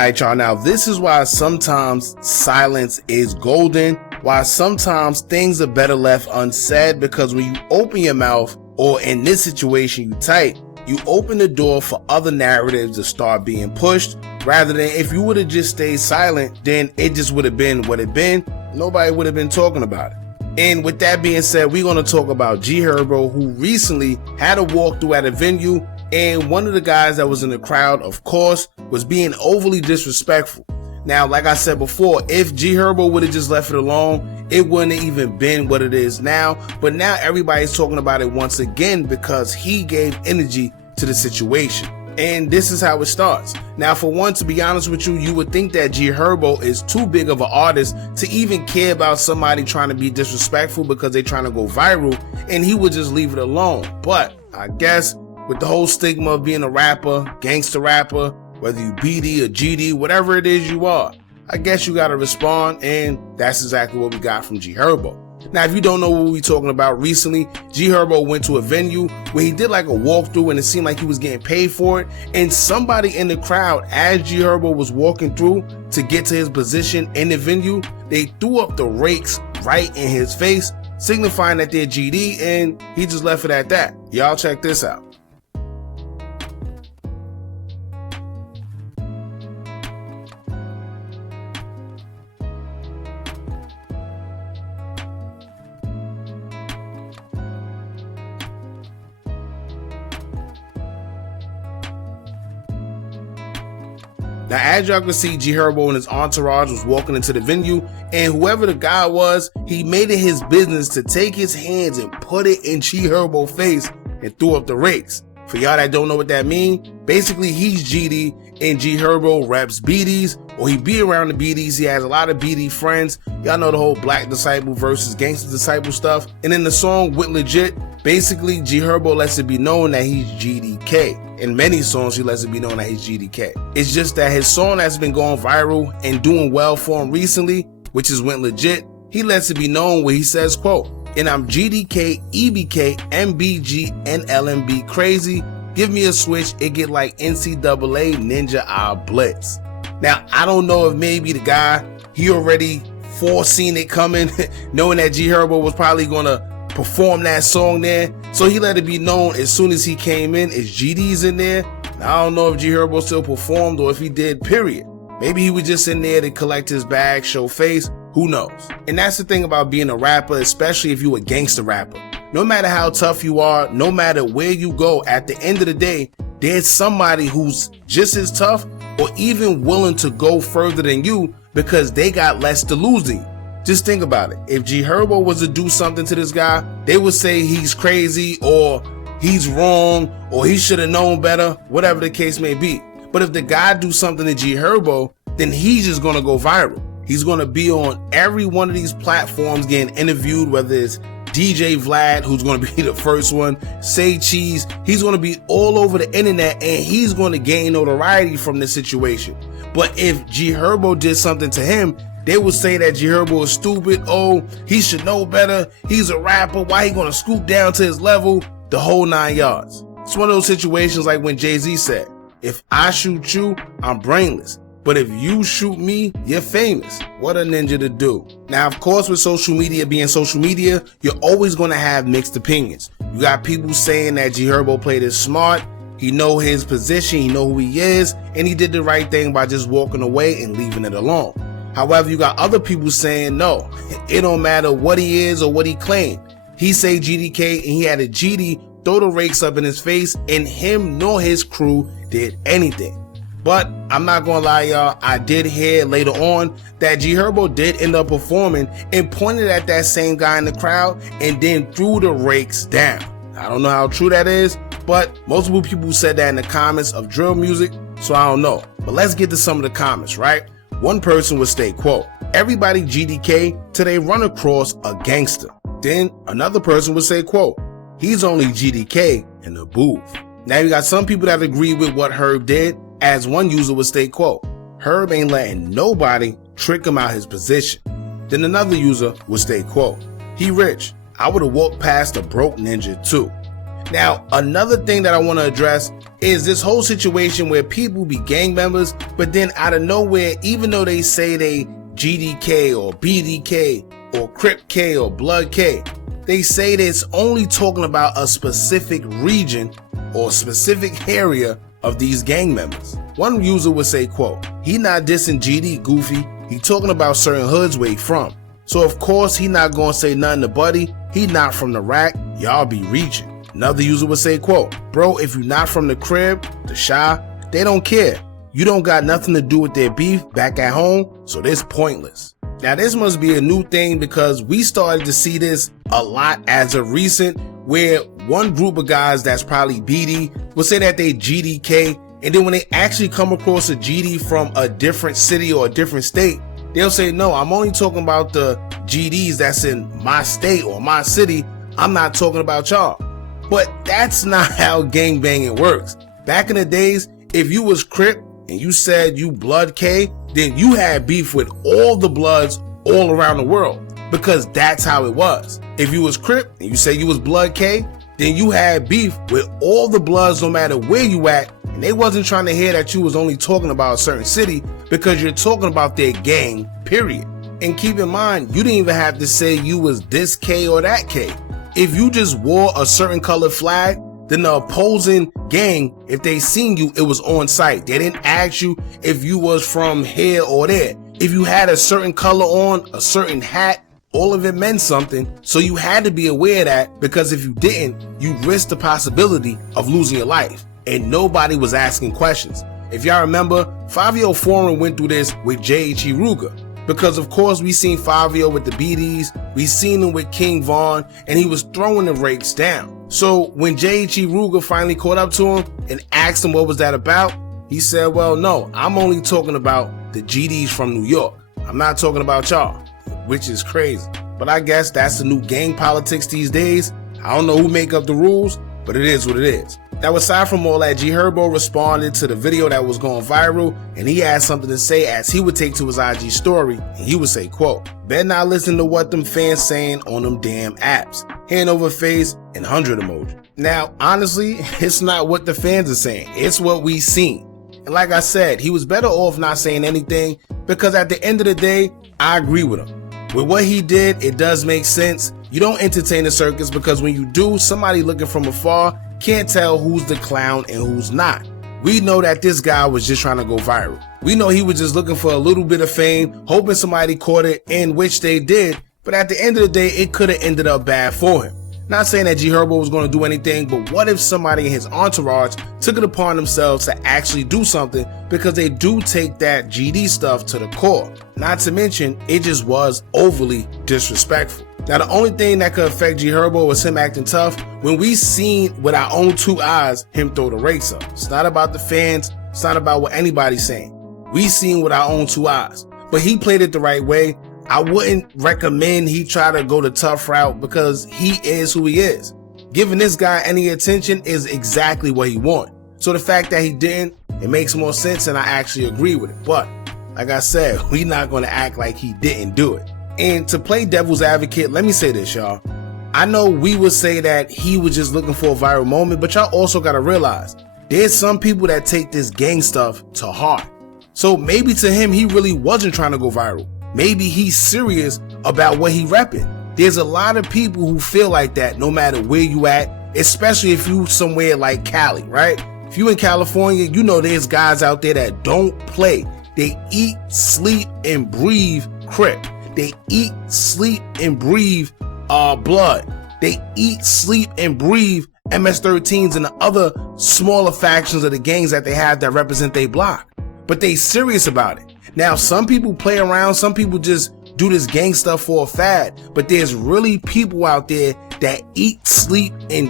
Alright y'all, now this is why sometimes silence is golden, why sometimes things are better left unsaid, because when you open your mouth, or in this situation you type, you open the door for other narratives to start being pushed, rather than if you would have just stayed silent, then it just would have been what it been. Nobody would have been talking about it. And with that being said, we're going to talk about Herbo, who recently had a walkthrough at a venue, and one of the guys that was in the crowd, of course, was being overly disrespectful. Now, like I said before, if Herbo would have just left it alone, it wouldn't have even been what it is now. But now everybody's talking about it once again because he gave energy to the situation. And this is how it starts. Now, for one, to be honest with you, you would think that Herbo is too big of an artist to even care about somebody trying to be disrespectful because they're trying to go viral, and he would just leave it alone. But I guess with the whole stigma of being a rapper, gangster rapper, whether you BD or GD, whatever it is you are, I guess you gotta respond, and that's exactly what we got from Herbo. Now, if you don't know what we're talking about, recently, Herbo went to a venue where he did like a walkthrough, and it seemed like he was getting paid for it. And somebody in the crowd, as Herbo was walking through to get to his position in the venue, they threw up the Rakes right in his face, signifying that they're GD, and he just left it at that. Y'all check this out. Now, as y'all can see, Herbo and his entourage was walking into the venue, and whoever the guy was, he made it his business to take his hands and put it in Herbo's face and threw up the Rakes. For y'all that don't know what that means, basically he's GD and Herbo reps BDs, or he be around the BDs. He has a lot of BD friends. Y'all know the whole Black Disciple versus Gangster Disciple stuff. And in the song With Legit, basically Herbo lets it be known that he's GDK. In many songs, he lets it be known that he's GDK. It's just that his song that's been going viral and doing well for him recently, which is Went Legit, he lets it be known where he says, quote, "And I'm GDK, EBK, MBG, NLMB crazy. Give me a switch, it get like NCAA Ninja, I'll blitz." Now, I don't know if maybe the guy, he already foreseen it coming, knowing that Herbo was probably gonna perform that song there. So he let it be known as soon as he came in, it's GD's in there. Now, I don't know if Herbo still performed or if he did, period. Maybe he was just in there to collect his bag, show face, who knows? And that's the thing about being a rapper, especially if you a gangster rapper. No matter how tough you are, no matter where you go, at the end of the day, there's somebody who's just as tough or even willing to go further than you because they got less to lose than you. Just think about it. If Herbo was to do something to this guy, they would say he's crazy or he's wrong or he should have known better, whatever the case may be. But if the guy do something to Herbo, then he's just gonna go viral. He's gonna be on every one of these platforms getting interviewed, whether it's DJ Vlad, who's gonna be the first one, Say Cheese, he's gonna be all over the internet and he's gonna gain notoriety from this situation. But if Herbo did something to him, they would say that Herbo is stupid. Oh, he should know better. He's a rapper. Why he gonna scoop down to his level? The whole 9 yards. It's one of those situations like when Jay-Z said, "If I shoot you, I'm brainless. But if you shoot me, you're famous." What a ninja to do. Now, of course, with social media being social media, you're always gonna have mixed opinions. You got people saying that Herbo played it smart. He know his position. He know who he is. And he did the right thing by just walking away and leaving it alone. However, you got other people saying, no, it don't matter what he is or what he claimed. He say GDK and he had a GD throw the Rakes up in his face and him nor his crew did anything. But I'm not gonna lie, y'all, I did hear later on that Herbo did end up performing and pointed at that same guy in the crowd and then threw the Rakes down. I don't know how true that is, but multiple people said that in the comments of drill music, so I don't know. But let's get to some of the comments, right? One person would state, quote, "Everybody GDK till they run across a gangster." Then another person would say, quote, "He's only GDK in the booth." Now you got some people that agree with what Herb did, as one user would state, quote, "Herb ain't letting nobody trick him out his position." Then another user would state, quote, "He rich. I would have walked past a broke ninja too." Now, another thing that I want to address is this whole situation where people be gang members, but then out of nowhere, even though they say they GDK or BDK or Crip K or Blood K, they say that it's only talking about a specific region or specific area of these gang members. One user would say, quote, "He not dissing GD, goofy. He talking about certain hoods where he from. So of course he not gonna say nothing to Buddy. He not from the rack. Y'all be reaching." Another user would say, quote, "Bro, if you not from the crib, the shy, they don't care. You don't got nothing to do with their beef back at home, so this pointless." Now this must be a new thing because we started to see this a lot as of recent, where one group of guys that's probably BD will say that they GDK, and then when they actually come across a GD from a different city or a different state, they'll say, "No, I'm only talking about the GDs that's in my state or my city. I'm not talking about y'all." But that's not how gangbanging works. Back in the days, if you was Crip and you said you Blood K, then you had beef with all the Bloods all around the world, because that's how it was. If you was Crip and you said you was Blood K, then you had beef with all the Bloods no matter where you at, and they wasn't trying to hear that you was only talking about a certain city because you're talking about their gang, period. And keep in mind, you didn't even have to say you was this K or that K. If you just wore a certain colored flag, then the opposing gang, if they seen you, it was on sight. They didn't ask you if you was from here or there. If you had a certain color on, a certain hat, all of it meant something, so you had to be aware of that, because if you didn't, you risked the possibility of losing your life, and nobody was asking questions. If y'all remember, Fabio Foreign went through this with GHerbo, because of course we seen Fabio with the BDs, we seen him with King Von, and he was throwing the Rakes down. So when GHerbo finally caught up to him and asked him what was that about, he said, "Well, no, I'm only talking about the GDs from New York. I'm not talking about y'all," which is crazy. But I guess that's the new gang politics these days. I don't know who make up the rules, but it is what it is. Now, aside from all that, GHerbo responded to the video that was going viral, and he had something to say as he would take to his IG story, and he would say, quote, "Better not listen to what them fans saying on them damn apps. Hand over face and 100 emoji." Now, honestly, it's not what the fans are saying. It's what we seen. And like I said, he was better off not saying anything, because at the end of the day, I agree with him. With what he did, it does make sense. You don't entertain the circus, because when you do, somebody looking from afar can't tell who's the clown and who's not. We know that this guy was just trying to go viral. We know he was just looking for a little bit of fame, hoping somebody caught it, in which they did. But at the end of the day, it could have ended up bad for him. Not saying that GHerbo was going to do anything, but what if somebody in his entourage took it upon themselves to actually do something, because they do take that GD stuff to the core. Not to mention, it just was overly disrespectful. Now, the only thing that could affect GHerbo was him acting tough when we seen with our own two eyes him throw the Rakes up. It's not about the fans. It's not about what anybody's saying. We seen with our own two eyes. But he played it the right way. I wouldn't recommend he try to go the tough route, because he is who he is. Giving this guy any attention is exactly what he wanted. So the fact that he didn't, it makes more sense, and I actually agree with it. But like I said, we're not going to act like he didn't do it. And to play devil's advocate, let me say this, y'all. I know we would say that he was just looking for a viral moment, but y'all also got to realize there's some people that take this gang stuff to heart. So maybe to him, he really wasn't trying to go viral. Maybe he's serious about what he repping. There's a lot of people who feel like that no matter where you at, especially if you somewhere like Cali, right? If you in California, you know there's guys out there that don't play. They eat, sleep, and breathe Crip. They eat, sleep, and breathe Blood. They eat, sleep, and breathe MS-13s and the other smaller factions of the gangs that they have that represent their block. But they serious about it. Now, some people play around, some people just do this gang stuff for a fad, but there's really people out there that eat, sleep, and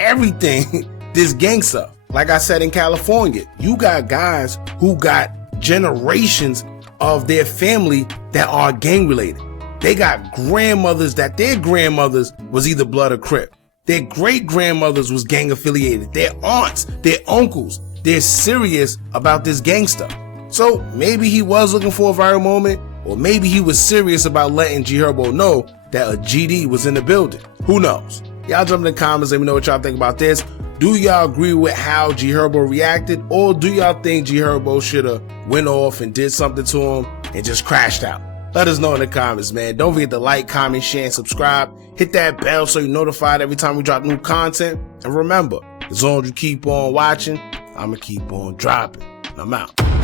everything this gang stuff. Like I said, in California, you got guys who got generations of their family that are gang related. They got grandmothers that their grandmothers was either Blood or Crip. Their great grandmothers was gang affiliated. Their aunts, their uncles, they're serious about this gang stuff. So maybe he was looking for a viral moment, or maybe he was serious about letting GHerbo know that a GD was in the building. Who knows? Y'all jump in the comments, let me know what y'all think about this. Do y'all agree with how GHerbo reacted, or do y'all think GHerbo should have went off and did something to him and just crashed out? Let us know in the comments, man. Don't forget to like, comment, share, and subscribe. Hit that bell so you're notified every time we drop new content. And remember, as long as you keep on watching, I'ma keep on dropping. And I'm out.